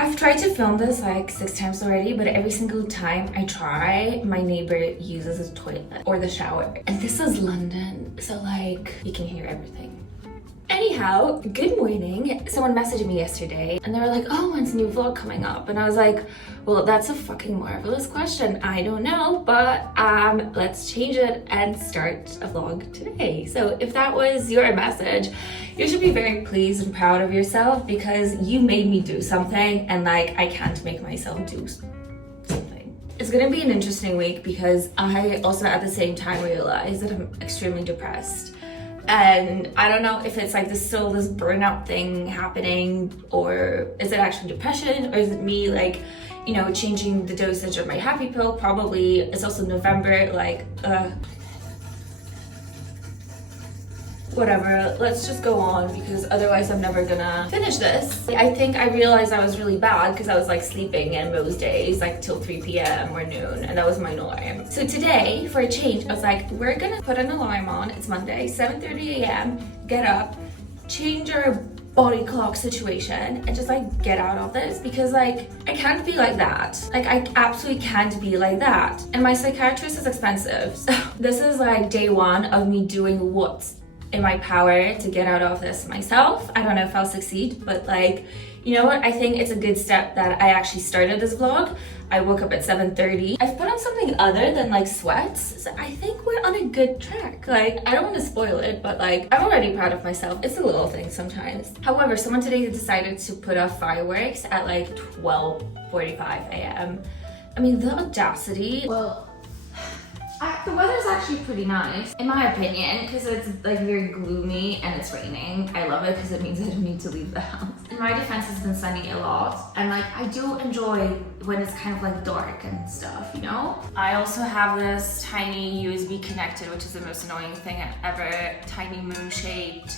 I've tried to film this like 6 times already, but every single time I try, my neighbor uses his toilet or the shower. And this is London, so like you can hear everything. Anyhow, good morning. Someone messaged me yesterday and they were like, oh, when's a new vlog coming up? And I was like, well, that's a fucking marvelous question. I don't know, but let's change it and start a vlog today. So if that was your message, you should be very pleased and proud of yourself because you made me do something and like I can't make myself do something. It's gonna be an interesting week because I also at the same time realized that I'm extremely depressed. And I don't know if it's like this burnout thing happening, or is it actually depression, or is it me like, you know, changing the dosage of my happy pill? Probably. It's also November, like whatever, let's just go on because otherwise I'm never gonna finish this. I think I realized I was really bad because I was like sleeping in most days like till 3 p.m. or noon, and that was my norm. So today, for a change, I was like, we're gonna put an alarm on. It's Monday, 7:30 a.m. Get up, change our body clock situation and just like get out of this because like I can't be like that. Like I absolutely can't be like that. And my psychiatrist is expensive. So this is like day one of me doing what's in my power to get out of this myself. I don't know if I'll succeed, but like, you know what? I think it's a good step that I actually started this vlog. I woke up at 7:30. I've put on something other than like sweats, so I think we're on a good track. Like, I don't want to spoil it, but like, I'm already proud of myself. It's a little thing sometimes. However, someone today decided to put off fireworks at like 12:45 a.m. I mean, the audacity. Well, the weather's actually pretty nice, in my opinion, because it's like very gloomy and it's raining. I love it because it means I don't need to leave the house. In my defense, it's been sunny a lot, and like I do enjoy when it's kind of like dark and stuff, you know? I also have this tiny USB connected, which is the most annoying thing ever, tiny moon-shaped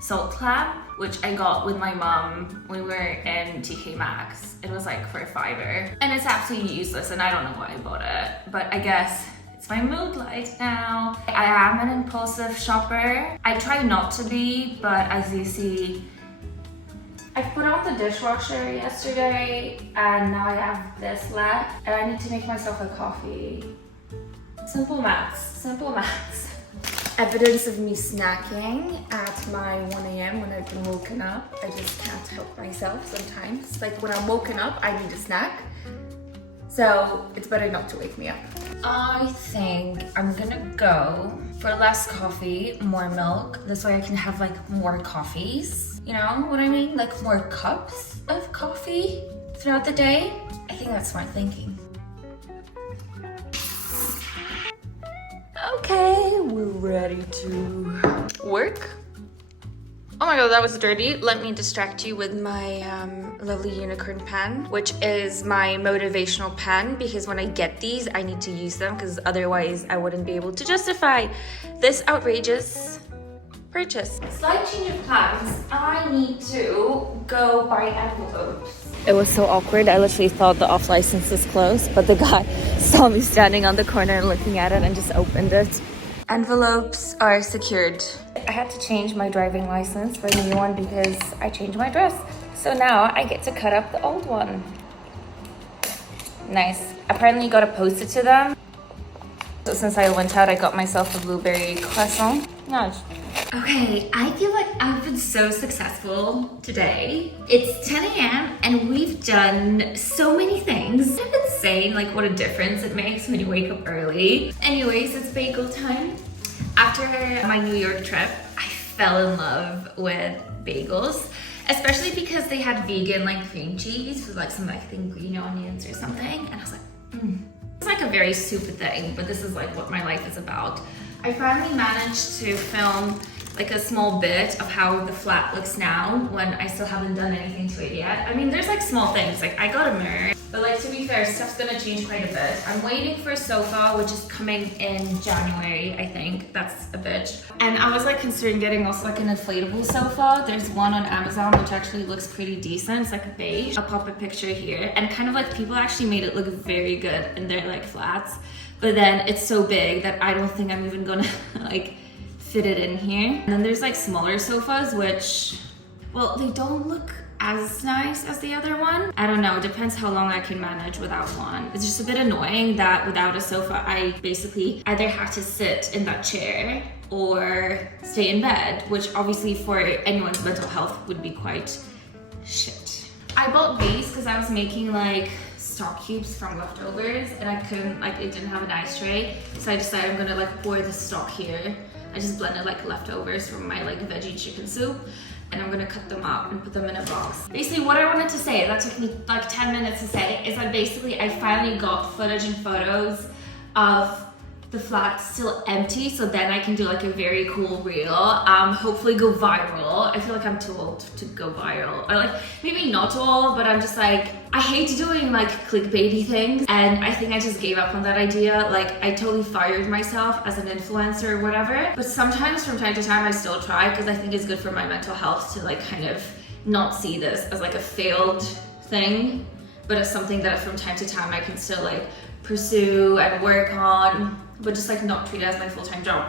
salt clamp, which I got with my mom when we were in TK Maxx. It was like for a $5, and it's absolutely useless, and I don't know why I bought it, but I guess it's my mood light now. I am an impulsive shopper. I try not to be, but as you see, I put on the dishwasher yesterday and now I have this left and I need to make myself a coffee. Simple maths, simple maths. Evidence of me snacking at my 1 a.m. when I've been woken up. I just can't help myself sometimes. Like when I'm woken up, I need a snack. So it's better not to wake me up. I think I'm gonna go for less coffee, more milk. This way I can have like more coffees. You know what I mean? Like more cups of coffee throughout the day. I think that's smart thinking. Okay, we're ready to work. Oh my god, that was dirty. Let me distract you with my lovely unicorn pen, which is my motivational pen, because when I get these, I need to use them because otherwise I wouldn't be able to justify this outrageous purchase. Slight change of plans. I need to go buy envelopes. It was so awkward. I literally thought the off license was closed, but the guy saw me standing on the corner and looking at it and just opened it. Envelopes are secured. I had to change my driving license for a new one because I changed my dress. So now I get to cut up the old one. Nice. Apparently you gotta post it to them. So since I went out, I got myself a blueberry croissant. Nice. Okay, I feel like I've been so successful today. It's 10 a.m. and we've done so many things. It's insane like what a difference it makes when you wake up early. Anyways, it's bagel time. After my New York trip, I fell in love with bagels, especially because they had vegan like cream cheese with like some I think green onions or something. And I was like, It's like a very stupid thing, but this is like what my life is about. I finally managed to film like a small bit of how the flat looks now when I still haven't done anything to it yet. I mean, there's like small things, like I got a mirror, but like to be fair, stuff's gonna change quite a bit. I'm waiting for a sofa, which is coming in January, I think. That's a bitch. And I was like considering getting also like an inflatable sofa. There's one on Amazon, which actually looks pretty decent. It's like a beige. I'll pop a picture here. And kind of like people actually made it look very good in their like flats. But then it's so big that I don't think I'm even gonna like fit it in here. And then there's like smaller sofas, which, well, they don't look as nice as the other one. I don't know, it depends how long I can manage without one. It's just a bit annoying that without a sofa, I basically either have to sit in that chair or stay in bed, which obviously for anyone's mental health would be quite shit. I bought these because I was making like stock cubes from leftovers and I couldn't, like, it didn't have an ice tray. So I decided I'm gonna like pour the stock here. I just blended like leftovers from my like veggie chicken soup, and I'm gonna cut them up and put them in a box. Basically what I wanted to say, that took me like 10 minutes to say, is that basically I finally got footage and photos of the flat still empty, so then I can do like a very cool reel, hopefully go viral. I feel like I'm too old to go viral, or like maybe not too old, but I'm just like, I hate doing like clickbaity things, and I think I just gave up on that idea. Like I totally fired myself as an influencer or whatever, but sometimes from time to time I still try because I think it's good for my mental health to like kind of not see this as like a failed thing, but as something that from time to time I can still like pursue and work on, but just like not treat it as my full-time job,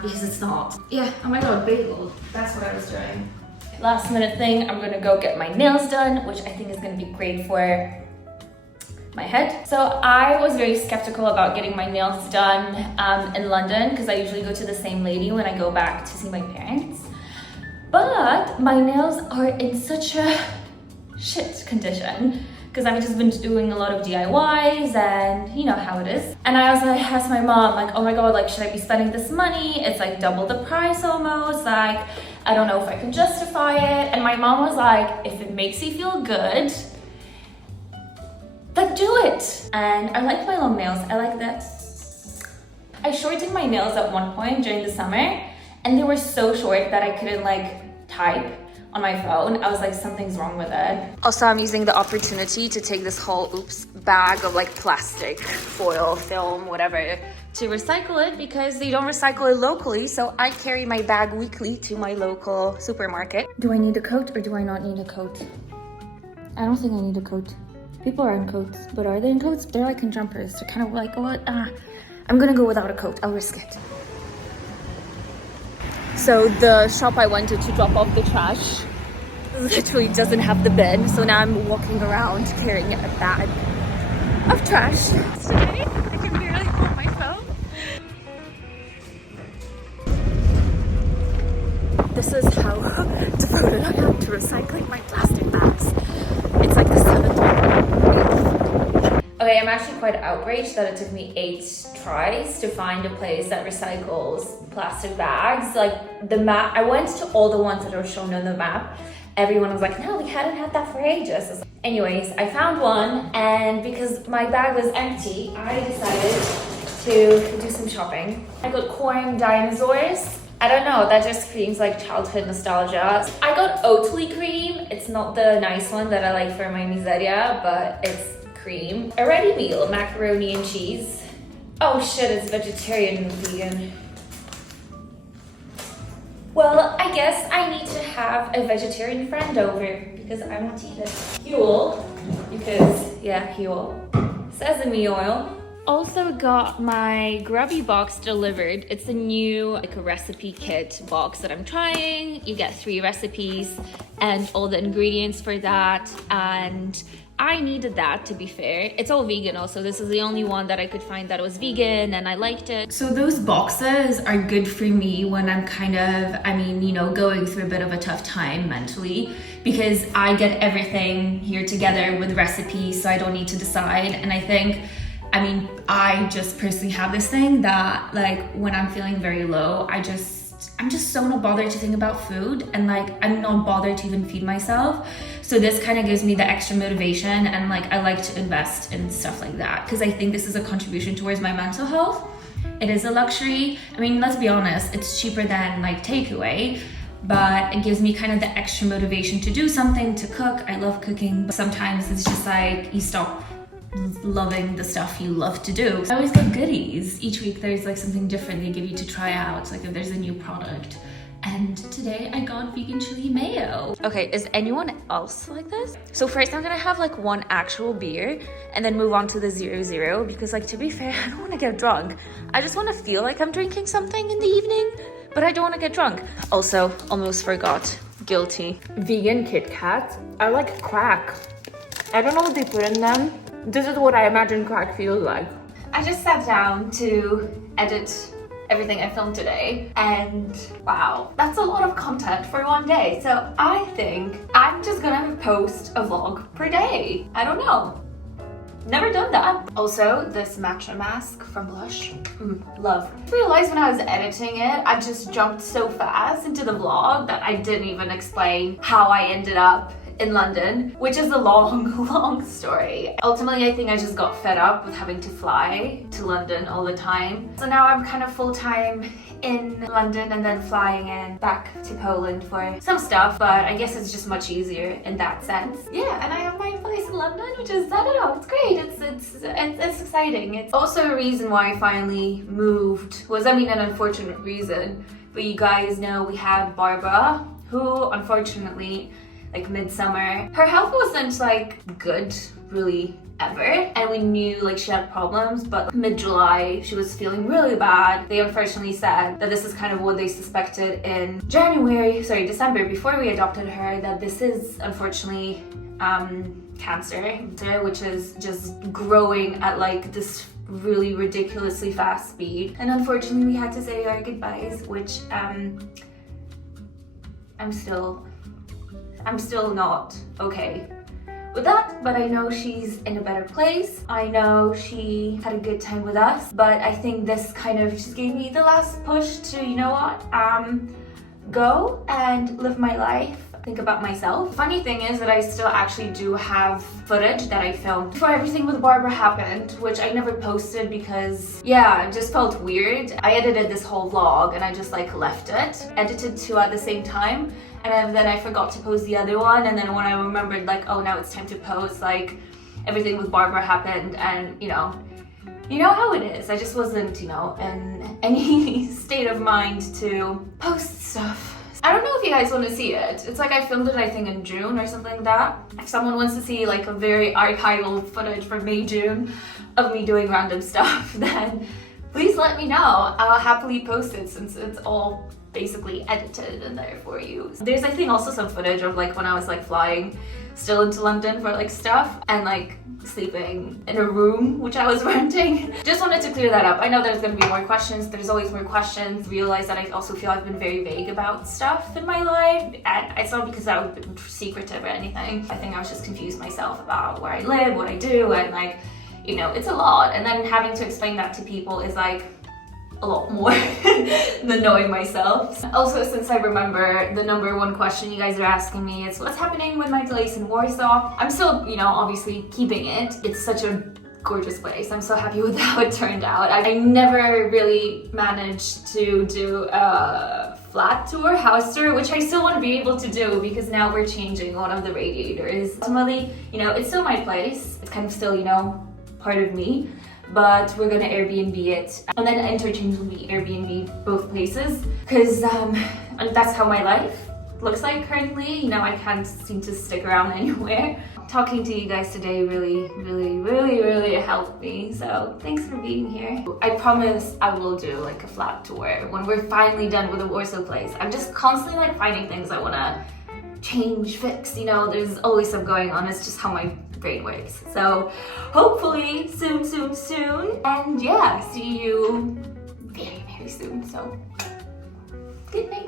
because it's not. Yeah, oh my god, bagel, that's what I was doing. Last minute thing, I'm gonna go get my nails done, which I think is gonna be great for my head. So I was very skeptical about getting my nails done in London, because I usually go to the same lady when I go back to see my parents, but my nails are in such a shit condition because I've just been doing a lot of DIYs and you know how it is. And I was like, asked my mom, like, oh my god, like, should I be spending this money? It's like double the price almost. Like, I don't know if I can justify it. And my mom was like, if it makes you feel good, then do it. And I like my long nails. I like that. I shortened my nails at one point during the summer, and they were so short that I couldn't like type on my phone. I was like, something's wrong with it. Also, I'm using the opportunity to take this whole bag of like plastic, foil, film, whatever, to recycle it because they don't recycle it locally. So I carry my bag weekly to my local supermarket. Do I need a coat or do I not need a coat? I don't think I need a coat. People are in coats, but are they in coats? They're like in jumpers. They're kind of like, what? I'm gonna go without a coat. I'll risk it. So the shop I went to drop off the trash literally doesn't have the bin. So now I'm walking around carrying a bag of trash. Today, I can barely hold my phone. This is how devoted I am to recycling my plastic bags. It's like the 7th week. Okay, I'm actually quite outraged that it took me 8 tries to find a place that recycles plastic bags. Like the map, I went to all the ones that are shown on the map. Everyone was like, no, we hadn't had that for ages. Anyways, I found one, and because my bag was empty, I decided to do some shopping. I got corn dinosaurs. I don't know, that just screams like childhood nostalgia. I got Oatly cream. It's not the nice one that I like for my miseria, but it's cream. A ready meal, macaroni and cheese. Oh shit, it's vegetarian and vegan. Well, I guess I need to have a vegetarian friend over because I won't eat it. Huel, because yeah, Huel. Sesame oil. Also got my grubby box delivered. It's a new like a recipe kit box that I'm trying. You get 3 recipes and all the ingredients for that, and I needed that, to be fair. It's all vegan also. This is the only one that I could find that was vegan and I liked it. So those boxes are good for me when I'm kind of, going through a bit of a tough time mentally, because I get everything here together with recipes, so I don't need to decide. And I think, I just personally have this thing that like when I'm feeling very low, I'm just so not bothered to think about food, and like I'm not bothered to even feed myself. So this kind of gives me the extra motivation, and like I like to invest in stuff like that because I think this is a contribution towards my mental health. It is a luxury. Let's be honest, it's cheaper than like takeaway, but it gives me kind of the extra motivation to do something, to cook. I love cooking, but sometimes it's just like you stop loving the stuff you love to do. I always get goodies. Each week there's like something different they give you to try out, like if there's a new product. And today I got vegan chili mayo. Okay, is anyone else like this? So first I'm gonna have like one actual beer and then move on to the 0-0 because like, to be fair, I don't wanna get drunk. I just wanna feel like I'm drinking something in the evening, but I don't wanna get drunk. Also, almost forgot. Guilty. Vegan Kit Kats are like crack. I don't know what they put in them. This is what I imagine crack feels like. I just sat down to edit everything I filmed today, and wow, that's a lot of content for one day. So I think I'm just gonna post a vlog per day. I don't know. Never done that. Also, this matcha mask from Blush, love. I realized when I was editing it, I just jumped so fast into the vlog that I didn't even explain how I ended up in London, which is a long story. Ultimately, I think I just got fed up with having to fly to London all the time. So now I'm kind of full-time in London and then flying in back to Poland for some stuff, but I guess it's just much easier in that sense. Yeah, and I have my place in London, which is, I don't know, it's great. It's exciting. It's also a reason why I finally moved, was, I mean, an unfortunate reason, but you guys know we had Barbara, who unfortunately, like midsummer, her health wasn't like good really ever, and we knew like she had problems, but mid-July she was feeling really bad. They unfortunately said that this is kind of what they suspected in December, before we adopted her, that this is unfortunately cancer, which is just growing at like this really ridiculously fast speed, and unfortunately we had to say our goodbyes, which I'm still not okay with that, but I know she's in a better place. I know she had a good time with us, but I think this kind of just gave me the last push to, you know what, go and live my life, think about myself. Funny thing is that I still actually do have footage that I filmed before everything with Barbara happened, which I never posted because, yeah, it just felt weird. I edited this whole vlog and I just like left it, edited 2 at the same time, and then I forgot to post the other one, and then when I remembered like, oh, now it's time to post, like everything with Barbara happened, and you know how it is. I just wasn't, in any state of mind to post stuff. I don't know if you guys want to see it. It's like I filmed it, I think, in June or something like that. If someone wants to see like a very archival footage from May, June of me doing random stuff, then please let me know. I'll happily post it since it's all basically edited in there for you. There's, I think, also some footage of like when I was like flying still into London for like stuff and like sleeping in a room which I was renting. Just wanted to clear that up. I know there's gonna be more questions. There's always more questions. Realize that I also feel I've been very vague about stuff in my life, and it's not because I've been secretive or anything. I think I was just confused myself about where I live, what I do, and like, it's a lot, and then having to explain that to people is like a lot more than knowing myself. Also, since I remember the number one question you guys are asking me is what's happening with my place in Warsaw. I'm still, obviously keeping it. It's such a gorgeous place. I'm so happy with how it turned out. I never really managed to do a flat tour, house tour, which I still want to be able to do because now we're changing one of the radiators. Ultimately, it's still my place. It's kind of still, part of me. But we're gonna Airbnb it and then interchangeably Airbnb both places because that's how my life looks like currently. I can't seem to stick around anywhere. Talking to you guys today really helped me, so thanks for being here. I promise I will do like a flat tour when we're finally done with the Warsaw place. I'm just constantly like finding things I want to change, fix, there's always stuff going on. It's just how my brain works. So hopefully soon, and yeah, see you very soon. So good night.